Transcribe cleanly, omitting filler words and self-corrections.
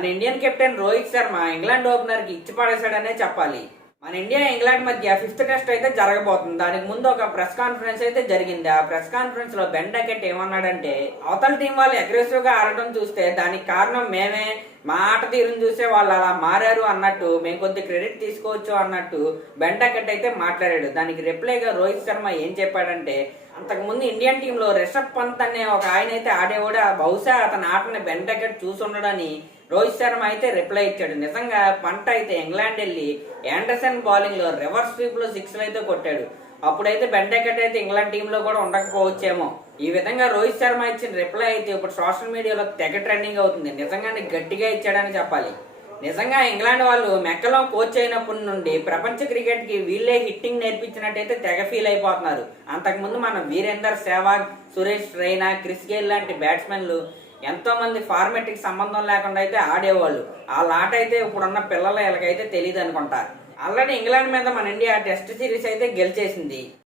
మన Indian captain Rohit Sharma England opener కి ఇచ్చి పడేశాడనే చెప్పాలి. మన ఇండియా ఇంగ్లాండ్ మధ్య ఫిఫ్త్ టెస్ట్ అయితే జరగబోతుంది. దానికి ముందు ఒక ప్రెస్ కాన్ఫరెన్స్ అయితే జరిగింది. ఆ ప్రెస్ కాన్ఫరెన్స్ లో బెన్ డకెట్ ఏమన్నాడంటే, అవతల టీం వాళ్ళు అగ్రెసివ్ గా ఆడటం చూస్తే దానికి కారణం మేమే, మా ఆట తీరుని చూసే వాళ్ళు అలా మారారు అన్నట్టు మేము కొద్ది క్రెడిట్ తీసుకోవచ్చు అన్నట్టు బెన్ డకెట్ అయితే మాట్లాడాడు. దానికి రిప్లైగా రోహిత్ శర్మ ఏం చెప్పాడంటే, అంతకుముందు ఇండియన్ టీంలో రిషబ్ పంత్ అనే ఒక ఆయన అయితే ఆడేవాడు, బహుశా అతని ఆటని బెన్ డకెట్ చూసుండడని రోహిత్ శర్మ అయితే రిప్లై ఇచ్చాడు. నిజంగా పంట అయితే ఇంగ్లాండ్ వెళ్ళి యాండర్సన్ బౌలింగ్ లో రివర్స్ స్వీప్ లో సిక్స్లు అయితే కొట్టాడు. అప్పుడైతే బెన్ డకెట్ అయితే ఇంగ్లాండ్ టీంలో కూడా ఉండకపోవచ్చేమో. ఈ విధంగా రోహిత్ శర్మ ఇచ్చిన రిప్లై అయితే ఇప్పుడు సోషల్ మీడియాలో తెగ ట్రెండింగ్ అవుతుంది. నిజంగానే గట్టిగా ఇచ్చాడని చెప్పాలి. నిజంగా ఇంగ్లాండ్ వాళ్ళు మెక్కలో కోచ్ అయినప్పటి నుండి ప్రపంచ క్రికెట్ కి వీళ్ళే హిట్టింగ్ నేర్పించినట్టయితే తెగ ఫీల్ అయిపోతున్నారు. అంతకుముందు మన వీరేందర్ సెహ్వాగ్, సురేష్ రైనా, క్రిస్ గేల్ లాంటి బ్యాట్స్మెన్లు ఎంతో మంది ఫార్మెట్ కి సంబంధం లేకుండా అయితే ఆడేవాళ్ళు. వాళ్ళ ఆట అయితే ఇప్పుడున్న పిల్లల వీళ్ళకైతే తెలియదు అనుకుంటా. ఆల్రెడీ ఇంగ్లాండ్ మీద మన ఇండియా టెస్ట్ సిరీస్ అయితే గెలిచేసింది.